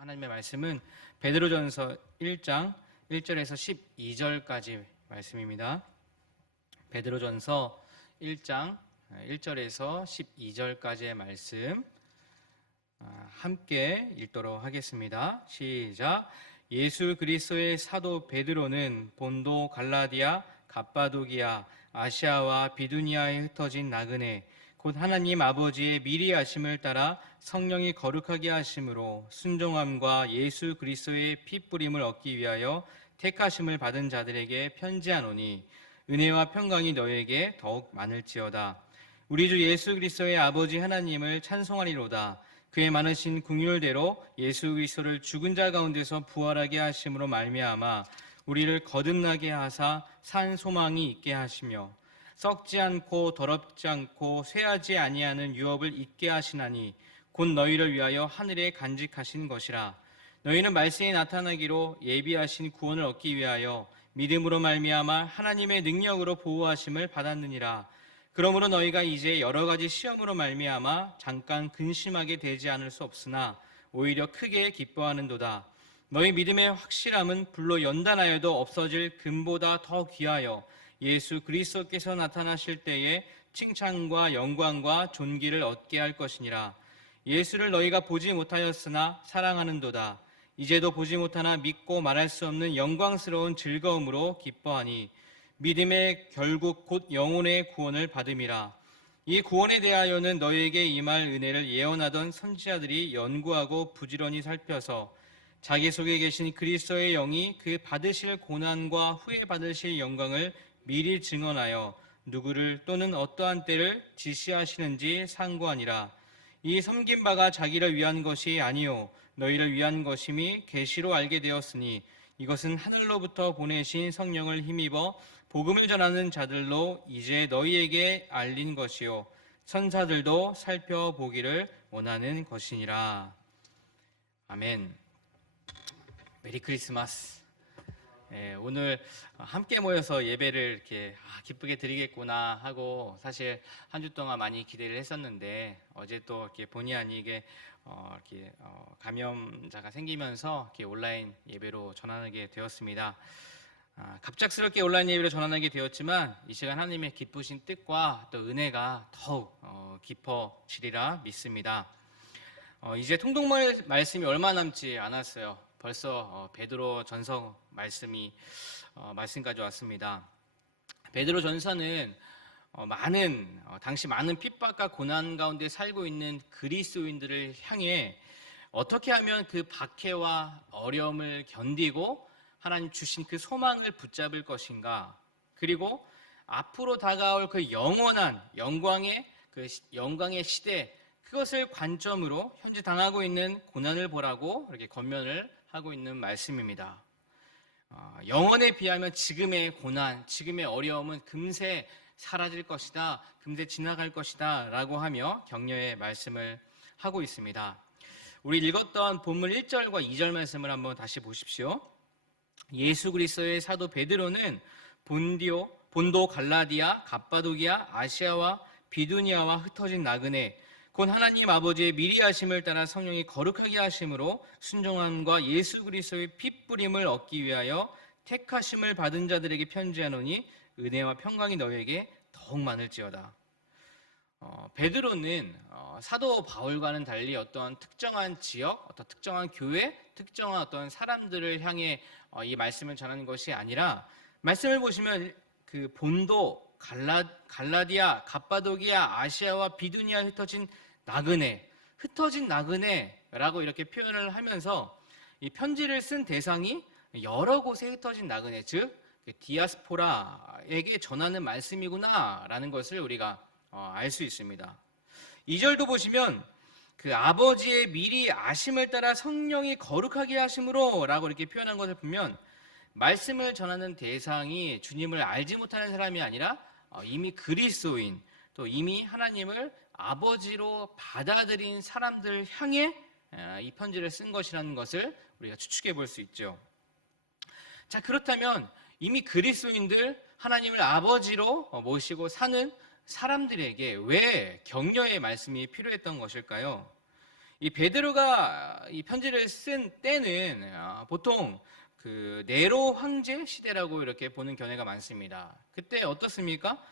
하나님의 말씀은 베드로전서 1장 1절에서 12절까지 말씀입니다. 베드로전서 1장 1절에서 12절까지의 말씀 함께 읽도록 하겠습니다. 시작. 예수 그리스도의 사도 베드로는 본도, 갈라디아, 갑바도기아, 아시아와 비두니아에 흩어진 나그네 곧 하나님 아버지의 미리 하심을 따라 성령이 거룩하게 하심으로 순종함과 예수 그리스도의 피 뿌림을 얻기 위하여 택하심을 받은 자들에게 편지하노니 은혜와 평강이 너에게 더욱 많을지어다. 우리 주 예수 그리스도의 아버지 하나님을 찬송하리로다. 그의 많으신 긍휼대로 예수 그리스도를 죽은 자 가운데서 부활하게 하심으로 말미암아 우리를 거듭나게 하사 산 소망이 있게 하시며 썩지 않고 더럽지 않고 쇠하지 아니하는 유업을 있게 하시나니 곧 너희를 위하여 하늘에 간직하신 것이라. 너희는 말씀이 나타나기로 예비하신 구원을 얻기 위하여 믿음으로 말미암아 하나님의 능력으로 보호하심을 받았느니라. 그러므로 너희가 이제 여러 가지 시험으로 말미암아 잠깐 근심하게 되지 않을 수 없으나 오히려 크게 기뻐하는도다. 너희 믿음의 확실함은 불로 연단하여도 없어질 금보다 더 귀하여 예수 그리스도께서 나타나실 때에 칭찬과 영광과 존귀를 얻게 할 것이니라. 예수를 너희가 보지 못하였으나 사랑하는도다. 이제도 보지 못하나 믿고 말할 수 없는 영광스러운 즐거움으로 기뻐하니 믿음의 결국 곧 영혼의 구원을 받음이라. 이 구원에 대하여는 너희에게 임할 은혜를 예언하던 선지자들이 연구하고 부지런히 살펴서 자기 속에 계신 그리스도의 영이 그 받으실 고난과 후에 받으실 영광을 미리 증언하여 누구를 또는 어떠한 때를 지시하시는지 상고하니라. 이 섬긴 바가 자기를 위한 것이 아니요 너희를 위한 것임이 계시로 알게 되었으니 이것은 하늘로부터 보내신 성령을 힘입어 복음을 전하는 자들로 이제 너희에게 알린 것이요 천사들도 살펴보기를 원하는 것이니라. 아멘. 메리 크리스마스. 오늘 함께 모여서 예배를 이렇게 기쁘게 드리겠구나 하고 사실 한 주 동안 많이 기대를 했었는데 어제 또 이렇게 본의 아니게 감염자가 생기면서 이렇게 온라인 예배로 전환하게 되었습니다. 갑작스럽게 온라인 예배로 전환하게 되었지만 이 시간 하나님의 기쁘신 뜻과 또 은혜가 더욱 깊어지리라 믿습니다. 이제 통독말 말씀이 얼마 남지 않았어요. 벌써 베드로 전서 말씀까지 왔습니다. 베드로 전서는 당시 많은 핍박과 고난 가운데 살고 있는 그리스도인들을 향해 어떻게 하면 그 박해와 어려움을 견디고 하나님 주신 그 소망을 붙잡을 것인가, 그리고 앞으로 다가올 그 영원한 영광의 시대, 그것을 관점으로 현재 당하고 있는 고난을 보라고 이렇게 권면을 하고 있는 말씀입니다. 영원에 비하면 지금의 고난, 지금의 어려움은 금세 사라질 것이다, 금세 지나갈 것이다 라고 하며 격려의 말씀을 하고 있습니다. 우리 읽었던 본문 1절과 2절 말씀을 한번 다시 보십시오. 예수 그리스도의 사도 베드로는 본도, 갈라디아, 갑바도기아, 아시아와 비두니아와 흩어진 나그네 곧 하나님 아버지의 미리 하심을 따라 성령이 거룩하게 하심으로 순종함과 예수 그리스도의 피 뿌림을 얻기 위하여 택하심을 받은 자들에게 편지하노니 은혜와 평강이 너희에게 더욱 많을지어다. 베드로는 사도 바울과는 달리 어떤 특정한 지역, 어떤 특정한 교회, 특정한 어떤 사람들을 향해 이 말씀을 전하는 것이 아니라, 말씀을 보시면 그 본도, 갈라디아, 갑바도기아, 아시아와 비두니아 흩어진 나그네라고 이렇게 표현을 하면서 이 편지를 쓴 대상이 여러 곳에 흩어진 나그네, 즉 디아스포라에게 전하는 말씀이구나라는 것을 우리가 알 수 있습니다. 2절도 보시면 그 아버지의 미리 아심을 따라 성령이 거룩하게 하심으로 라고 이렇게 표현한 것을 보면 말씀을 전하는 대상이 주님을 알지 못하는 사람이 아니라 이미 그리스도인, 또 이미 하나님을 아버지로 받아들인 사람들 향해 이 편지를 쓴 것이라는 것을 우리가 추측해 볼 수 있죠. 자, 그렇다면 이미 그리스도인들, 하나님을 아버지로 모시고 사는 사람들에게 왜 격려의 말씀이 필요했던 것일까요? 이 베드로가 이 편지를 쓴 때는 보통 그 네로 황제 시대라고 이렇게 보는 견해가 많습니다. 그때 어떻습니까?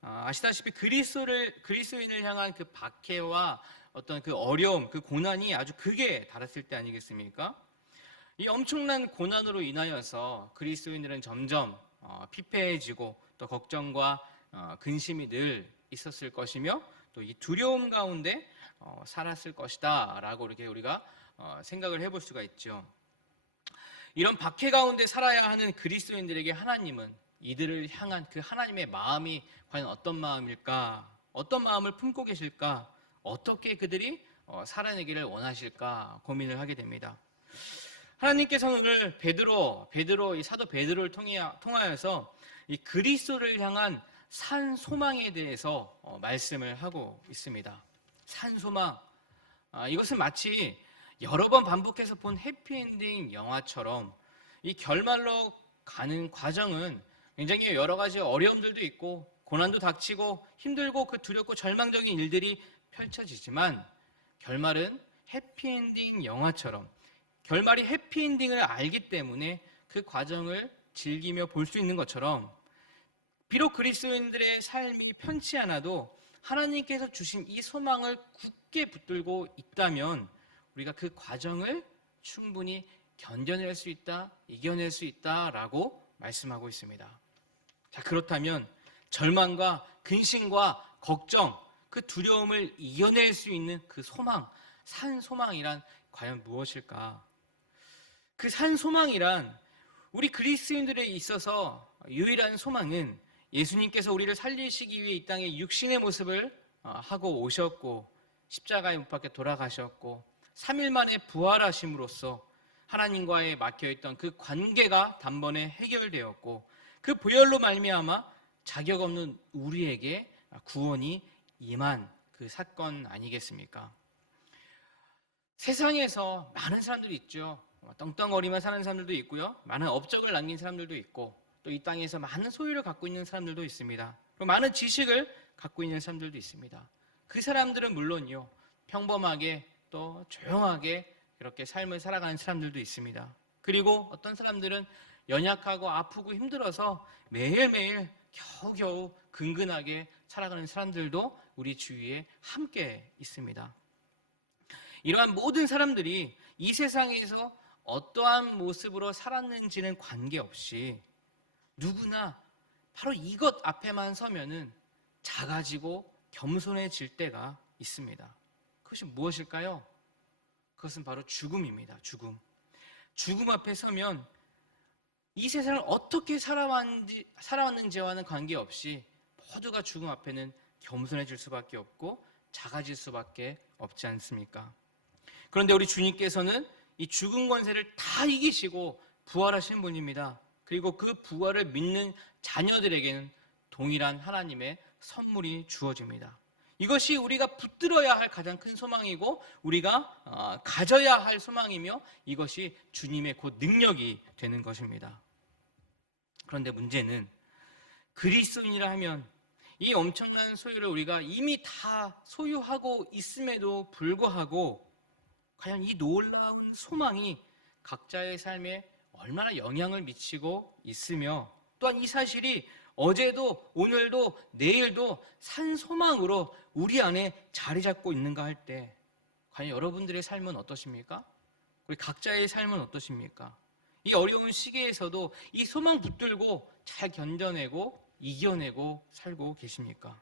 아시다시피 그리스도인을 향한 그 박해와 어떤 그 어려움, 그 고난이 아주 극에 달했을 때 아니겠습니까? 이 엄청난 고난으로 인하여서 그리스도인들은 점점 피폐해지고 또 걱정과 근심이 늘 있었을 것이며 또 이 두려움 가운데 살았을 것이다 라고 이렇게 우리가 생각을 해볼 수가 있죠. 이런 박해 가운데 살아야 하는 그리스도인들에게 하나님은 이들을 향한 그 하나님의 마음이 과연 어떤 마음일까? 어떤 마음을 품고 계실까? 어떻게 그들이 살아내기를 원하실까? 고민을 하게 됩니다. 하나님께서는 오늘 이 사도 베드로를 통하여서 이 그리스도를 향한 산 소망에 대해서 말씀을 하고 있습니다. 산 소망. 이것은 마치 여러 번 반복해서 본 해피엔딩 영화처럼 이 결말로 가는 과정은 굉장히 여러 가지 어려움들도 있고 고난도 닥치고 힘들고 그 두렵고 절망적인 일들이 펼쳐지지만 결말은 해피엔딩 영화처럼 결말이 해피엔딩을 알기 때문에 그 과정을 즐기며 볼 수 있는 것처럼 비록 그리스도인들의 삶이 편치 않아도 하나님께서 주신 이 소망을 굳게 붙들고 있다면 우리가 그 과정을 충분히 견뎌낼 수 있다, 이겨낼 수 있다라고 말씀하고 있습니다. 자, 그렇다면 절망과 근심과 걱정, 그 두려움을 이겨낼 수 있는 그 소망, 산 소망이란 과연 무엇일까? 그 산 소망이란 우리 그리스도인들에 있어서 유일한 소망은 예수님께서 우리를 살리시기 위해 이 땅에 육신의 모습을 하고 오셨고 십자가에 못 박혀 돌아가셨고 3일 만에 부활하심으로써 하나님과의 막혀있던 그 관계가 단번에 해결되었고 그 보혈로 말미암아 자격 없는 우리에게 구원이 임한 그 사건 아니겠습니까? 세상에서 많은 사람들이 있죠. 떵떵거리며 사는 사람들도 있고요. 많은 업적을 남긴 사람들도 있고 또 이 땅에서 많은 소유를 갖고 있는 사람들도 있습니다. 그리고 많은 지식을 갖고 있는 사람들도 있습니다. 그 사람들은 물론요. 평범하게 또 조용하게 이렇게 삶을 살아가는 사람들도 있습니다. 그리고 어떤 사람들은 연약하고 아프고 힘들어서 매일매일 겨우겨우 근근하게 살아가는 사람들도 우리 주위에 함께 있습니다. 이러한 모든 사람들이 이 세상에서 어떠한 모습으로 살았는지는 관계없이 누구나 바로 이것 앞에만 서면은 작아지고 겸손해질 때가 있습니다. 그것이 무엇일까요? 그것은 바로 죽음입니다. 죽음 앞에 서면 이 세상을 어떻게 살아왔는지와는 관계없이 모두가 죽음 앞에는 겸손해질 수밖에 없고 작아질 수밖에 없지 않습니까? 그런데 우리 주님께서는 이 죽은 권세를 다 이기시고 부활하신 분입니다. 그리고 그 부활을 믿는 자녀들에게는 동일한 하나님의 선물이 주어집니다. 이것이 우리가 붙들어야 할 가장 큰 소망이고 우리가 가져야 할 소망이며 이것이 주님의 곧 능력이 되는 것입니다. 그런데 문제는 그리스도인이라 하면 이 엄청난 소유를 우리가 이미 다 소유하고 있음에도 불구하고 과연 이 놀라운 소망이 각자의 삶에 얼마나 영향을 미치고 있으며 또한 이 사실이 어제도 오늘도 내일도 산 소망으로 우리 안에 자리 잡고 있는가 할 때 과연 여러분들의 삶은 어떠십니까? 우리 각자의 삶은 어떠십니까? 이 어려운 시기에서도 이 소망 붙들고 잘 견뎌내고 이겨내고 살고 계십니까?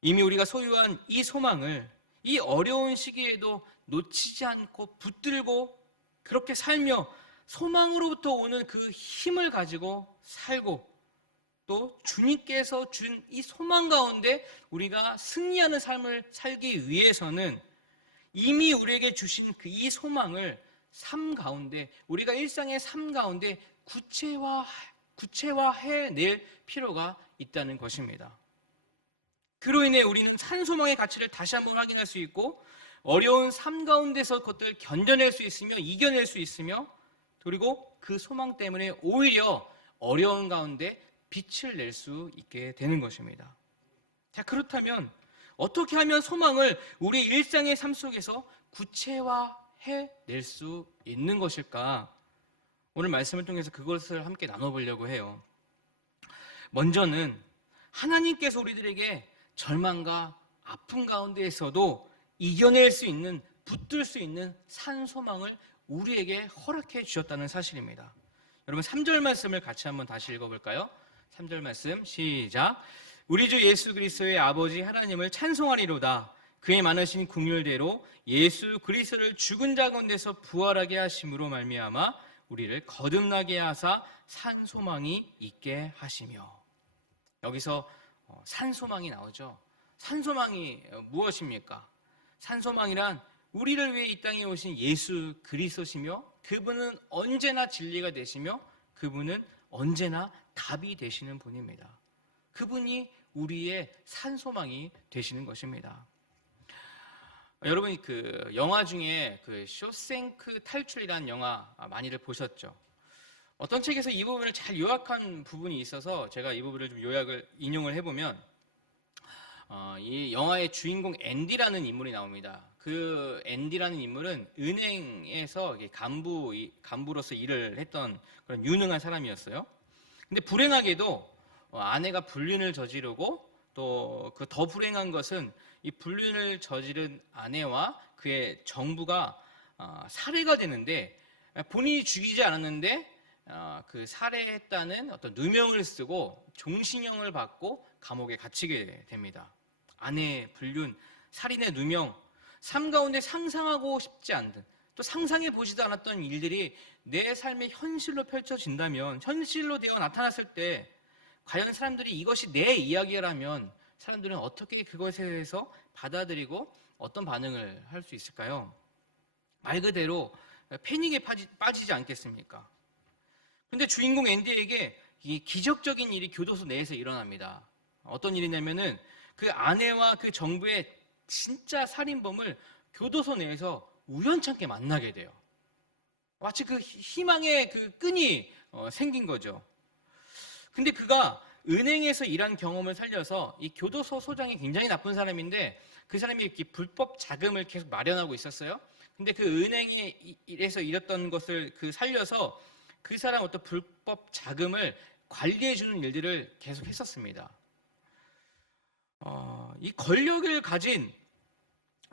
이미 우리가 소유한 이 소망을 이 어려운 시기에도 놓치지 않고 붙들고 그렇게 살며 소망으로부터 오는 그 힘을 가지고 살고 또 주님께서 준 이 소망 가운데 우리가 승리하는 삶을 살기 위해서는 이미 우리에게 주신 그 이 소망을 삶 가운데 우리가 일상의 삶 가운데 구체화해낼 필요가 있다는 것입니다. 그로 인해 우리는 산소망의 가치를 다시 한번 확인할 수 있고 어려운 삶 가운데서 그것들을 견뎌낼 수 있으며 이겨낼 수 있으며 그리고 그 소망 때문에 오히려 어려운 가운데 빛을 낼 수 있게 되는 것입니다. 자, 그렇다면 어떻게 하면 소망을 우리 일상의 삶 속에서 구체화해 낼 수 있는 것일까? 오늘 말씀을 통해서 그것을 함께 나눠보려고 해요. 먼저는 하나님께서 우리들에게 절망과 아픔 가운데에서도 이겨낼 수 있는, 붙들 수 있는 산 소망을 우리에게 허락해 주셨다는 사실입니다. 여러분 3절 말씀을 같이 한번 다시 읽어볼까요? 3절 말씀 시작. 우리 주 예수 그리스도의 아버지 하나님을 찬송하리로다. 그의 많으신 긍휼대로 예수 그리스도를 죽은 자 가운데서 부활하게 하심으로 말미암아 우리를 거듭나게 하사 산 소망이 있게 하시며. 여기서 산 소망이 나오죠. 산 소망이 무엇입니까? 산 소망이란 우리를 위해 이 땅에 오신 예수 그리스도시며 그분은 언제나 진리가 되시며 그분은 언제나 답이 되시는 분입니다. 그분이 우리의 산 소망이 되시는 것입니다. 여러분이 그 영화 중에 그 쇼생크 탈출이라는 영화 많이들 보셨죠? 어떤 책에서 이 부분을 잘 요약한 부분이 있어서 제가 이 부분을 좀 요약을 인용을 해보면 이 영화의 주인공 앤디라는 인물이 나옵니다. 그 앤디라는 인물은 은행에서 간부로서 일을 했던 그런 유능한 사람이었어요. 근데 불행하게도 아내가 불륜을 저지르고 또 그 더 불행한 것은 이 불륜을 저지른 아내와 그의 정부가 살해가 되는데 본인이 죽이지 않았는데 그 살해했다는 어떤 누명을 쓰고 종신형을 받고 감옥에 갇히게 됩니다. 아내의 불륜, 살인의 누명, 삶 가운데 상상하고 싶지 않은 또 상상해 보지도 않았던 일들이 내 삶의 현실로 펼쳐진다면, 현실로 되어 나타났을 때 과연 사람들이 이것이 내 이야기라면 사람들은 어떻게 그것에 대해서 받아들이고 어떤 반응을 할 수 있을까요? 말 그대로 패닉에 빠지지 않겠습니까? 근데 주인공 앤디에게 이 기적적인 일이 교도소 내에서 일어납니다. 어떤 일이냐면은 그 아내와 그 정부의 진짜 살인범을 교도소 내에서 우연찮게 만나게 돼요. 마치 그 희망의 그 끈이 생긴 거죠. 근데 그가 은행에서 일한 경험을 살려서 이 교도소 소장이 굉장히 나쁜 사람인데 그 사람이 이렇게 불법 자금을 계속 마련하고 있었어요. 근데 그 은행에 일해서 일했던 것을 살려서 그 사람 어떤 불법 자금을 관리해주는 일들을 계속 했었습니다. 이 권력을 가진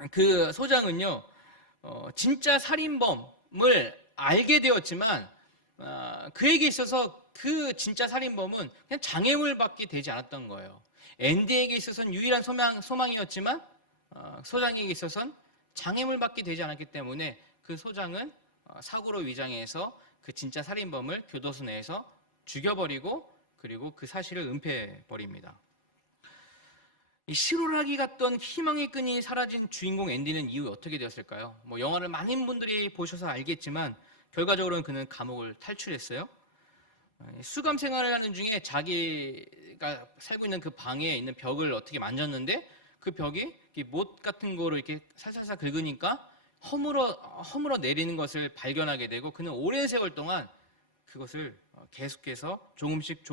그 소장은요, 진짜 살인범을 알게 되었지만 그에게 있어서 그 진짜 살인범은 그냥 장애물밖에 되지 않았던 거예요. 앤디에게 있어서는 유일한 소망이었지만 소장에게 있어서는 장애물밖에 되지 않았기 때문에 그 소장은 사고로 위장해서 그 진짜 살인범을 교도소 내에서 죽여버리고 그리고 그 사실을 은폐해버립니다. 이 실오라기 같던 희망의 끈이 사라진 주인공 앤디는 이후 어떻게 되었을까요? 영화를 많은 분들이 보셔서 알겠지만 결과적으로는 그는 감옥을 탈출했어요. 수감 생활을 하는 중에 자기가 살고 있는 그 방에 있는 벽을 어떻게 만졌는데 그 벽이 못 같은 거로 이렇게 살살살 긁으니까 허물어 내리는 것을 발견하게 되고 그는 오랜 세월 동안 그것을 계속해서 조금씩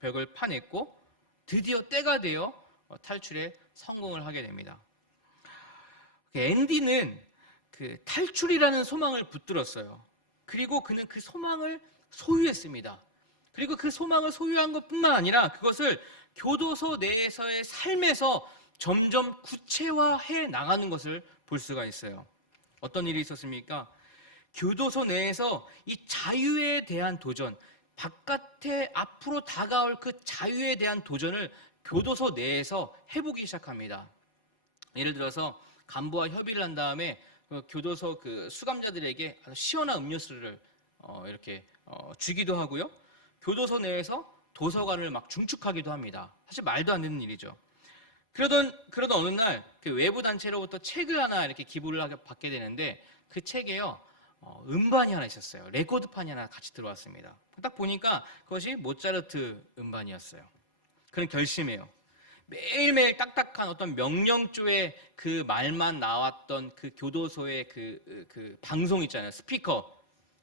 벽을 파냈고 드디어 때가 되어 탈출에 성공을 하게 됩니다. 앤디는 그 탈출이라는 소망을 붙들었어요. 그리고 그는 그 소망을 소유했습니다. 그리고 그 소망을 소유한 것뿐만 아니라 그것을 교도소 내에서의 삶에서 점점 구체화해 나가는 것을 볼 수가 있어요. 어떤 일이 있었습니까? 교도소 내에서 이 자유에 대한 도전, 바깥에 앞으로 다가올 그 자유에 대한 도전을 교도소 내에서 해보기 시작합니다. 예를 들어서 간부와 협의를 한 다음에 그 교도소 그 수감자들에게 아주 시원한 음료수를 이렇게 주기도 하고요. 교도소 내에서 도서관을 막 중축하기도 합니다. 사실 말도 안 되는 일이죠. 그러던 어느 날 그 외부 단체로부터 책을 하나 이렇게 기부를 받게 되는데 그 책에요 음반이 하나 있었어요. 레코드판이 하나 같이 들어왔습니다. 딱 보니까 그것이 모차르트 음반이었어요. 그는 결심해요. 매일매일 딱딱한 어떤 명령조의 그 말만 나왔던 그 교도소의 그 방송 있잖아요. 스피커.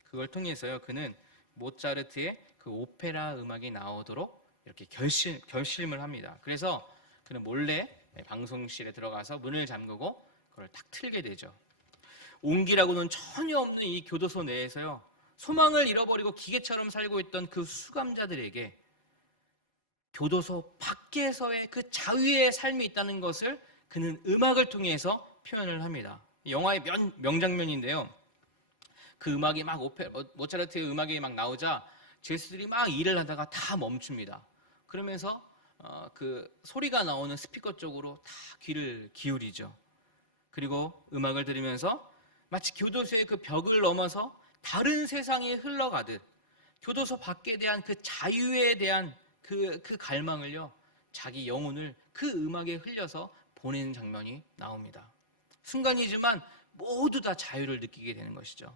그걸 통해서요. 그는 모차르트의 그 오페라 음악이 나오도록 이렇게 결심을 합니다. 그래서 그는 몰래 방송실에 들어가서 문을 잠그고 그걸 탁 틀게 되죠. 온기라고는 전혀 없는 이 교도소 내에서요, 소망을 잃어버리고 기계처럼 살고 있던 그 수감자들에게 교도소 밖에서의 그 자유의 삶이 있다는 것을 그는 음악을 통해서 표현을 합니다. 영화의 명장면인데요, 그 음악이 막 모차르트의 음악이 막 나오자 제수들이 막 일을 하다가 다 멈춥니다. 그러면서 그 소리가 나오는 스피커 쪽으로 다 귀를 기울이죠. 그리고 음악을 들으면서 마치 교도소의 그 벽을 넘어서 다른 세상에 흘러가듯 교도소 밖에 대한 그 자유에 대한 그 갈망을요, 자기 영혼을 그 음악에 흘려서 보내는 장면이 나옵니다. 순간이지만 모두 다 자유를 느끼게 되는 것이죠.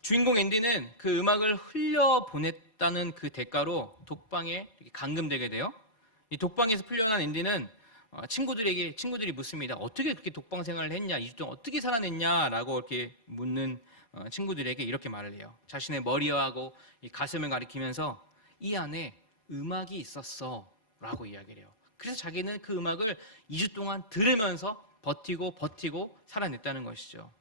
주인공 앤디는 그 음악을 흘려보냈다는 그 대가로 독방에 감금되게 돼요. 이 독방에서 풀려난 앤디는 친구들이 묻습니다. 어떻게 그렇게 독방 생활을 했냐, 2주 동안 어떻게 살아냈냐라고 이렇게 묻는 친구들에게 이렇게 말을 해요. 자신의 머리하고 이 가슴을 가리키면서 이 안에 음악이 있었어 라고 이야기를 해요. 그래서 자기는 그 음악을 2주 동안 들으면서 버티고 살아냈다는 것이죠.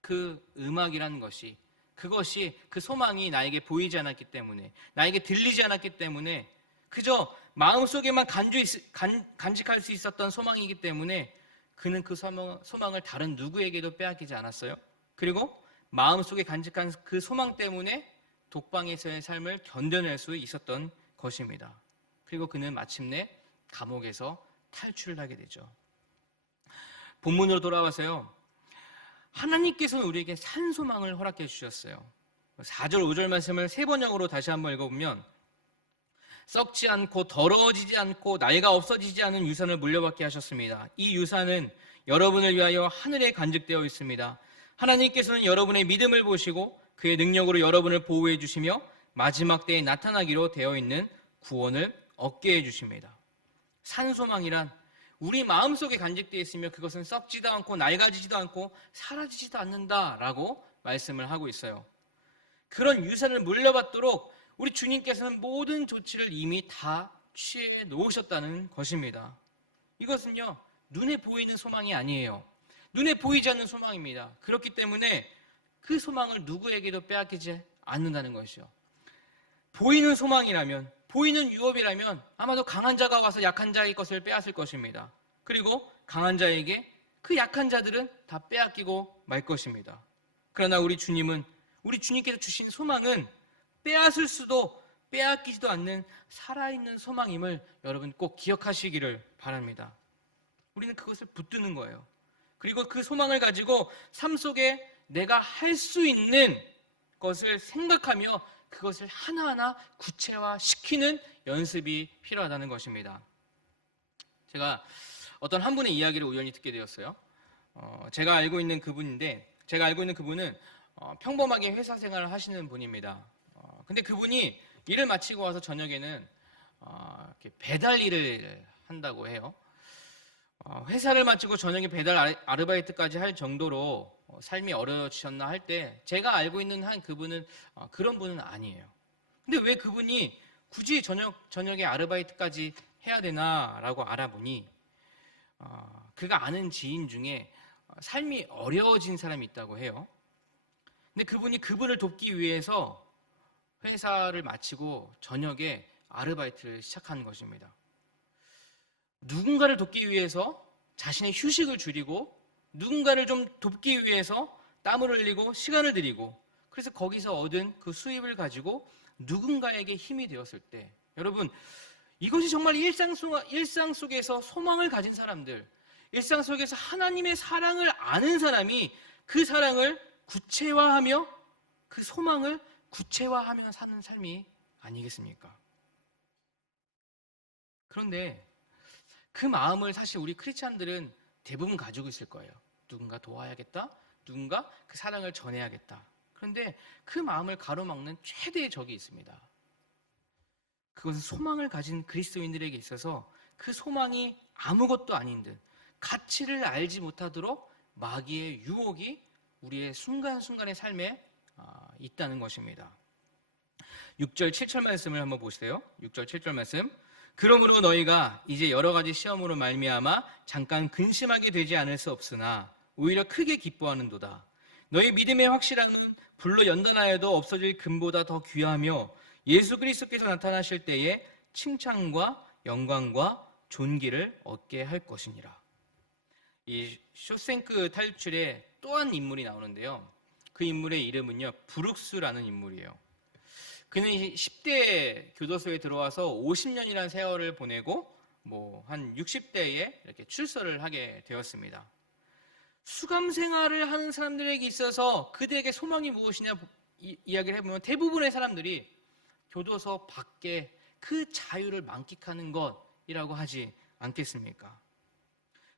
그 음악이라는 것이, 그것이 그 소망이 나에게 보이지 않았기 때문에, 나에게 들리지 않았기 때문에 그저 마음속에만 간직할 수 있었던 소망이기 때문에 그는 그 소망을 다른 누구에게도 빼앗기지 않았어요. 그리고 마음속에 간직한 그 소망 때문에 독방에서의 삶을 견뎌낼 수 있었던 것입니다. 그리고 그는 마침내 감옥에서 탈출을 하게 되죠. 본문으로 돌아와서요, 하나님께서는 우리에게 산 소망을 허락해 주셨어요. 4절 5절 말씀을 세 번역으로 다시 한번 읽어보면, 썩지 않고 더러워지지 않고 나이가 없어지지 않은 유산을 물려받게 하셨습니다. 이 유산은 여러분을 위하여 하늘에 간직되어 있습니다. 하나님께서는 여러분의 믿음을 보시고 그의 능력으로 여러분을 보호해 주시며 마지막 때에 나타나기로 되어 있는 구원을 얻게 해주십니다. 산소망이란 우리 마음속에 간직되어 있으며 그것은 썩지도 않고 낡아지지도 않고 사라지지도 않는다라고 말씀을 하고 있어요. 그런 유산을 물려받도록 우리 주님께서는 모든 조치를 이미 다 취해 놓으셨다는 것입니다. 이것은요, 눈에 보이는 소망이 아니에요. 눈에 보이지 않는 소망입니다. 그렇기 때문에 그 소망을 누구에게도 빼앗기지 않는다는 것이요. 보이는 소망이라면, 보이는 유업이라면 아마도 강한 자가 와서 약한 자의 것을 빼앗을 것입니다. 그리고 강한 자에게 그 약한 자들은 다 빼앗기고 말 것입니다. 그러나 우리 주님께서 주신 소망은 빼앗을 수도 빼앗기지도 않는 살아있는 소망임을 여러분 꼭 기억하시기를 바랍니다. 우리는 그것을 붙드는 거예요. 그리고 그 소망을 가지고 삶 속에 내가 할 수 있는 것을 생각하며 그것을 하나하나 구체화시키는 연습이 필요하다는 것입니다. 제가 어떤 한 분의 이야기를 우연히 듣게 되었어요. 제가 알고 있는 그분은 평범하게 회사 생활을 하시는 분입니다. 근데 그분이 일을 마치고 와서 저녁에는 이렇게 배달 일을 한다고 해요. 회사를 마치고 저녁에 배달 아르바이트까지 할 정도로 삶이 어려워지셨나 할 때 제가 알고 있는 한 그분은 그런 분은 아니에요. 근데 왜 그분이 굳이 저녁에 아르바이트까지 해야 되나라고 알아보니 그가 아는 지인 중에 삶이 어려워진 사람이 있다고 해요. 근데 그분이 그분을 돕기 위해서 회사를 마치고 저녁에 아르바이트를 시작한 것입니다. 누군가를 돕기 위해서 자신의 휴식을 줄이고 누군가를 좀 돕기 위해서 땀을 흘리고 시간을 들이고 그래서 거기서 얻은 그 수입을 가지고 누군가에게 힘이 되었을 때 여러분 이것이 정말 일상 속에서 소망을 가진 사람들, 일상 속에서 하나님의 사랑을 아는 사람이 그 사랑을 구체화하며 그 소망을 구체화하며 사는 삶이 아니겠습니까? 그런데 그 마음을 사실 우리 크리스찬들은 대부분 가지고 있을 거예요. 누군가 도와야겠다, 누군가 그 사랑을 전해야겠다. 그런데 그 마음을 가로막는 최대의 적이 있습니다. 그것은 소망을 가진 그리스도인들에게 있어서 그 소망이 아무것도 아닌 듯 가치를 알지 못하도록 마귀의 유혹이 우리의 순간순간의 삶에 있다는 것입니다. 6절 7절 말씀을 한번 보세요. 6절 7절 말씀. 그러므로 너희가 이제 여러 가지 시험으로 말미암아 잠깐 근심하게 되지 않을 수 없으나 오히려 크게 기뻐하는도다. 너희 믿음의 확실함은 불로 연단하여도 없어질 금보다 더 귀하며 예수 그리스도께서 나타나실 때에 칭찬과 영광과 존귀를 얻게 할 것이니라. 이 쇼생크 탈출에 또 한 인물이 나오는데요. 그 인물의 이름은요, 브룩스라는 인물이에요. 그는 10대 교도소에 들어와서 50년이라는 세월을 보내고 한 60대에 이렇게 출소를 하게 되었습니다. 수감 생활을 하는 사람들에게 있어서 그들에게 소망이 무엇이냐 이야기를 해보면 대부분의 사람들이 교도소 밖에 그 자유를 만끽하는 것이라고 하지 않겠습니까?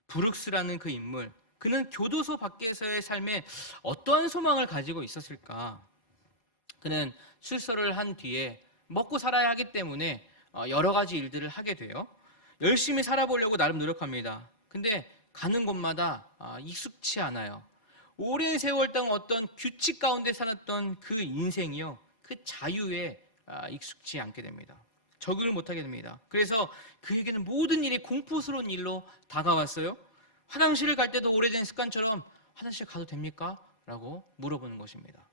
브룩스라는 그 인물, 그는 교도소 밖에서의 삶에 어떠한 소망을 가지고 있었을까? 그는 출소를 한 뒤에 먹고 살아야 하기 때문에 여러 가지 일들을 하게 돼요. 열심히 살아보려고 나름 노력합니다. 근데 가는 곳마다 익숙치 않아요. 오랜 세월 동안 어떤 규칙 가운데 살았던 그 인생이요, 그 자유에 익숙치 않게 됩니다. 적응을 못하게 됩니다. 그래서 그에게는 모든 일이 공포스러운 일로 다가왔어요. 화장실을 갈 때도 오래된 습관처럼 화장실 가도 됩니까? 라고 물어보는 것입니다.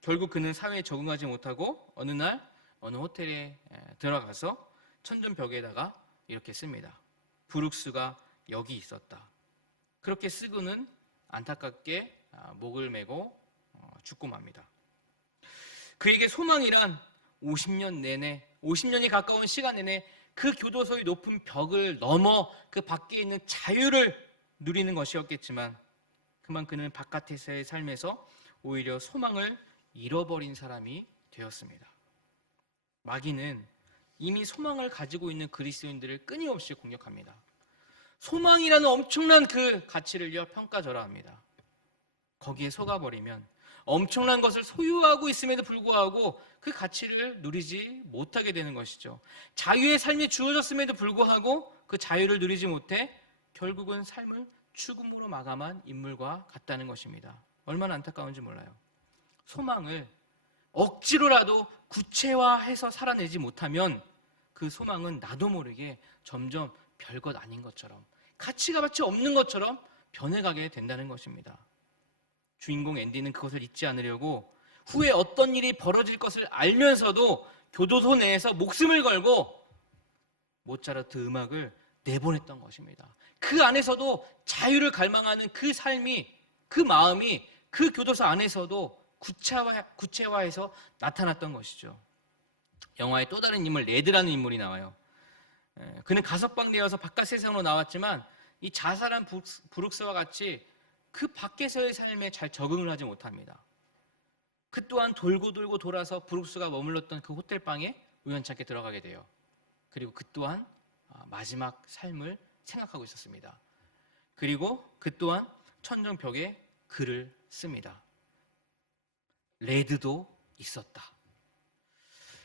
결국 그는 사회에 적응하지 못하고 어느 날 어느 호텔에 들어가서 천정벽에다가 이렇게 씁니다. 브룩스가 여기 있었다. 그렇게 쓰고는 안타깝게 목을 메고 죽고 맙니다. 그에게 소망이란 50년이 가까운 시간 내내 그 교도소의 높은 벽을 넘어 그 밖에 있는 자유를 누리는 것이었겠지만 그만 그는 바깥에서의 삶에서 오히려 소망을 잃어버린 사람이 되었습니다. 마귀는 이미 소망을 가지고 있는 그리스도인들을 끊임없이 공격합니다. 소망이라는 엄청난 그 가치를요, 평가절하합니다. 거기에 속아버리면 엄청난 것을 소유하고 있음에도 불구하고 그 가치를 누리지 못하게 되는 것이죠. 자유의 삶이 주어졌음에도 불구하고 그 자유를 누리지 못해 결국은 삶을 죽음으로 마감한 인물과 같다는 것입니다. 얼마나 안타까운지 몰라요. 소망을 억지로라도 구체화해서 살아내지 못하면 그 소망은 나도 모르게 점점 별것 아닌 것처럼, 가치가 마치 없는 것처럼 변해가게 된다는 것입니다. 주인공 앤디는 그것을 잊지 않으려고 후에 어떤 일이 벌어질 것을 알면서도 교도소 내에서 목숨을 걸고 모차르트 음악을 내보냈던 것입니다. 그 안에서도 자유를 갈망하는 그 삶이, 그 마음이 그 교도소 안에서도 구체화해서 나타났던 것이죠. 영화의 또 다른 인물 레드라는 인물이 나와요. 그는 가석방되어서 바깥 세상으로 나왔지만 이 자살한 브룩스와 같이 그 밖에서의 삶에 잘 적응을 하지 못합니다. 그 또한 돌고 돌고 돌아서 브룩스가 머물렀던 그 호텔방에 우연찮게 들어가게 돼요. 그리고 그 또한 마지막 삶을 생각하고 있었습니다. 그리고 그 또한 천정벽에 글을 씁니다. 레드도 있었다.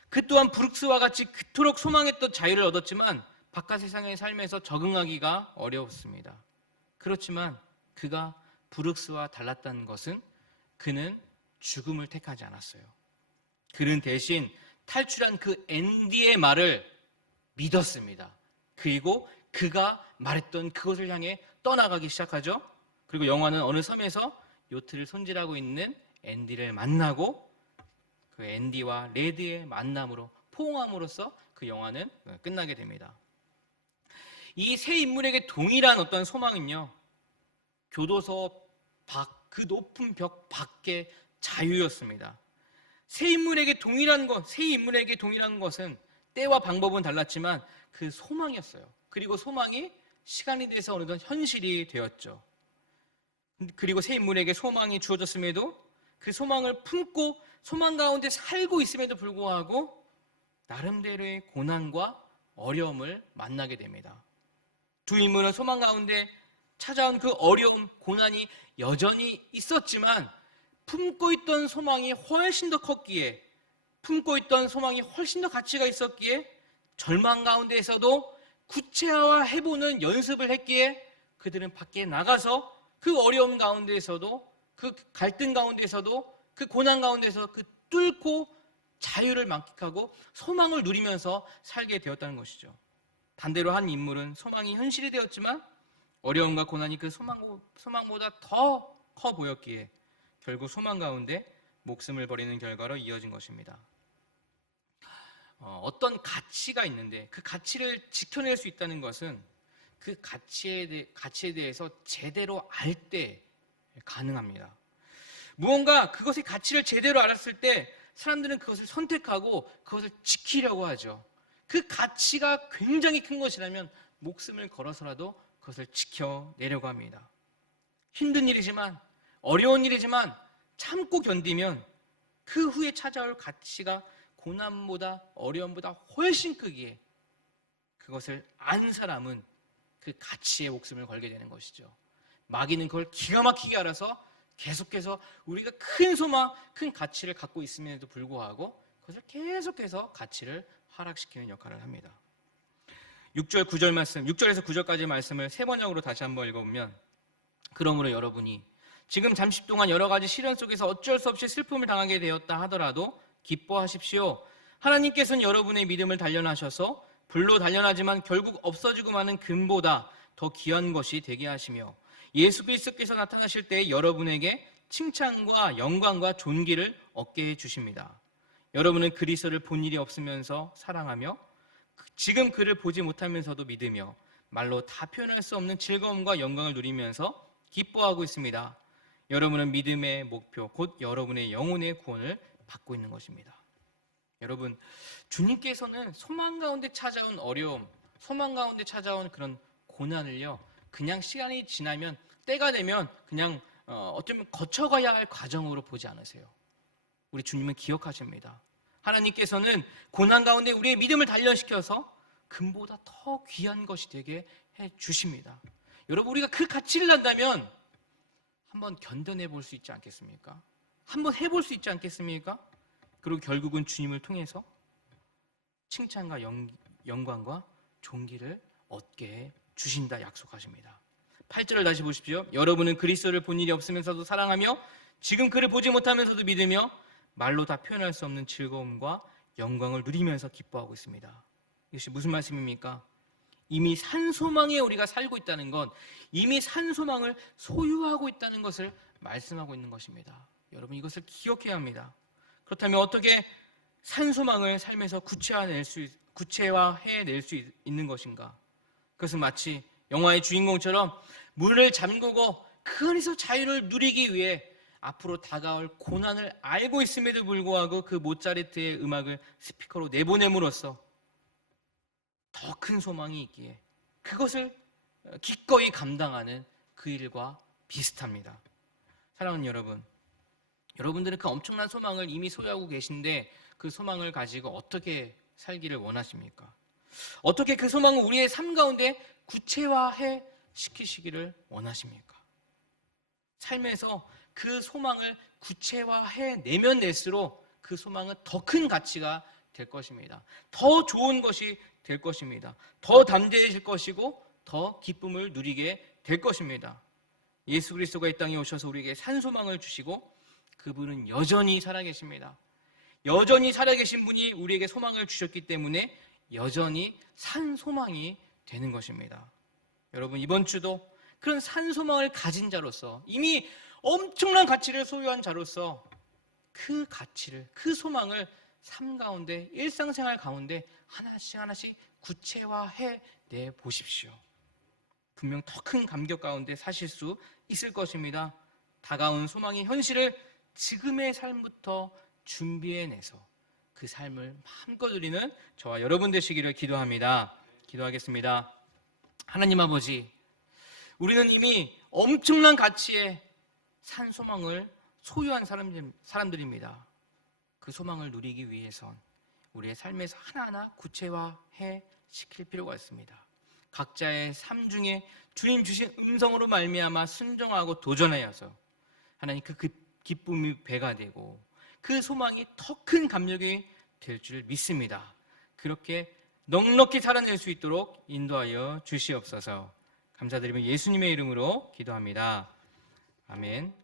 그 또한 브룩스와 같이 그토록 소망했던 자유를 얻었지만 바깥 세상의 삶에서 적응하기가 어려웠습니다. 그렇지만 그가 브룩스와 달랐다는 것은 그는 죽음을 택하지 않았어요. 그는 대신 탈출한 그 앤디의 말을 믿었습니다. 그리고 그가 말했던 그것을 향해 떠나가기 시작하죠. 그리고 영화는 어느 섬에서 요트를 손질하고 있는 앤디를 만나고 그 앤디와 레드의 만남으로 포옹함으로써 그 영화는 끝나게 됩니다. 이 세 인물에게 동일한 어떤 소망은요, 교도소 밖, 그 높은 벽 밖의 자유였습니다. 세 인물에게 동일한 것은 때와 방법은 달랐지만 그 소망이었어요. 그리고 소망이 시간이 돼서 어느덧 현실이 되었죠. 그리고 세 인물에게 소망이 주어졌음에도 그 소망을 품고 소망 가운데 살고 있음에도 불구하고 나름대로의 고난과 어려움을 만나게 됩니다. 두 인물은 소망 가운데 찾아온 그 어려움, 고난이 여전히 있었지만 품고 있던 소망이 훨씬 더 컸기에, 품고 있던 소망이 훨씬 더 가치가 있었기에 절망 가운데에서도 구체화해보는 연습을 했기에 그들은 밖에 나가서 그 어려움 가운데에서도, 그 갈등 가운데에서도, 그 고난 가운데서 그 뚫고 자유를 만끽하고 소망을 누리면서 살게 되었다는 것이죠. 반대로 한 인물은 소망이 현실이 되었지만 어려움과 고난이 그 소망보다 더 커 보였기에 결국 소망 가운데 목숨을 버리는 결과로 이어진 것입니다. 어떤 가치가 있는데 그 가치를 지켜낼 수 있다는 것은 그 가치에 대해서 제대로 알 때 가능합니다. 무언가 그것의 가치를 제대로 알았을 때 사람들은 그것을 선택하고 그것을 지키려고 하죠. 그 가치가 굉장히 큰 것이라면 목숨을 걸어서라도 그것을 지켜내려고 합니다. 힘든 일이지만, 어려운 일이지만 참고 견디면 그 후에 찾아올 가치가 고난보다 어려움보다 훨씬 크기에 그것을 안 사람은 그 가치에 목숨을 걸게 되는 것이죠. 마귀는 그걸 기가 막히게 알아서 계속해서 우리가 큰 소망, 큰 가치를 갖고 있음에도 불구하고 그것을 계속해서 가치를 하락시키는 역할을 합니다. 6절, 9절 말씀, 6절에서 9절까지 말씀을 세 번역으로 다시 한번 읽어보면, 그러므로 여러분이 지금 잠시 동안 여러 가지 시련 속에서 어쩔 수 없이 슬픔을 당하게 되었다 하더라도 기뻐하십시오. 하나님께서는 여러분의 믿음을 단련하셔서 불로 단련하지만 결국 없어지고 마는 금보다 더 귀한 것이 되게 하시며 예수 그리스도께서 나타나실 때 여러분에게 칭찬과 영광과 존귀를 얻게 해주십니다. 여러분은 그리스도를 본 일이 없으면서 사랑하며 지금 그를 보지 못하면서도 믿으며 말로 다 표현할 수 없는 즐거움과 영광을 누리면서 기뻐하고 있습니다. 여러분은 믿음의 목표, 곧 여러분의 영혼의 구원을 받고 있는 것입니다. 여러분, 주님께서는 소망 가운데 찾아온 어려움, 소망 가운데 찾아온 그런 고난을요, 그냥 시간이 지나면, 때가 되면 그냥 어쩌면 거쳐가야 할 과정으로 보지 않으세요. 우리 주님은 기억하십니다. 하나님께서는 고난 가운데 우리의 믿음을 단련시켜서 금보다 더 귀한 것이 되게 해주십니다. 여러분, 우리가 그 가치를 안다면 한번 견뎌내 볼 수 있지 않겠습니까? 한번 해볼 수 있지 않겠습니까? 그리고 결국은 주님을 통해서 칭찬과 영광과 존귀를 얻게 주신다 약속하십니다. 8절을 다시 보십시오. 여러분은 그리스도를 본 일이 없으면서도 사랑하며 지금 그를 보지 못하면서도 믿으며 말로 다 표현할 수 없는 즐거움과 영광을 누리면서 기뻐하고 있습니다. 이것이 무슨 말씀입니까? 이미 산 소망에 우리가 살고 있다는 건, 이미 산 소망을 소유하고 있다는 것을 말씀하고 있는 것입니다. 여러분, 이것을 기억해야 합니다. 그렇다면 어떻게 산 소망을 삶에서 구체화해낼 수 있는 것인가? 그것은 마치 영화의 주인공처럼 문을 잠그고 그 안에서 자유를 누리기 위해 앞으로 다가올 고난을 알고 있음에도 불구하고 그 모차르트의 음악을 스피커로 내보냄으로써 더 큰 소망이 있기에 그것을 기꺼이 감당하는 그 일과 비슷합니다. 사랑하는 여러분, 여러분들은 그 엄청난 소망을 이미 소유하고 계신데 그 소망을 가지고 어떻게 살기를 원하십니까? 어떻게 그 소망을 우리의 삶 가운데 구체화해 시키시기를 원하십니까? 삶에서 그 소망을 구체화해 내면 낼수록 그 소망은 더 큰 가치가 될 것입니다. 더 좋은 것이 될 것입니다. 더 담대해질 것이고 더 기쁨을 누리게 될 것입니다. 예수 그리스도가 이 땅에 오셔서 우리에게 산 소망을 주시고 그분은 여전히 살아계십니다. 여전히 살아계신 분이 우리에게 소망을 주셨기 때문에 여전히 산 소망이 되는 것입니다. 여러분, 이번 주도 그런 산 소망을 가진 자로서, 이미 엄청난 가치를 소유한 자로서 그 가치를, 그 소망을 삶 가운데, 일상생활 가운데 하나씩 구체화해 내 보십시오. 분명 더 큰 감격 가운데 사실 수 있을 것입니다. 다가온 소망의 현실을 지금의 삶부터 준비해내서 그 삶을 마음껏 누리는 저와 여러분 되시기를 기도합니다. 기도하겠습니다. 하나님 아버지, 우리는 이미 엄청난 가치의 산 소망을 소유한 사람들입니다. 그 소망을 누리기 위해선 우리의 삶에서 하나하나 구체화해 시킬 필요가 있습니다. 각자의 삶 중에 주님 주신 음성으로 말미암아 순종하고 도전하여서 하나님 그 기쁨이 배가 되고 그 소망이 더 큰 감격이 될 줄 믿습니다. 그렇게 넉넉히 살아낼 수 있도록 인도하여 주시옵소서. 감사드리며 예수님의 이름으로 기도합니다. 아멘.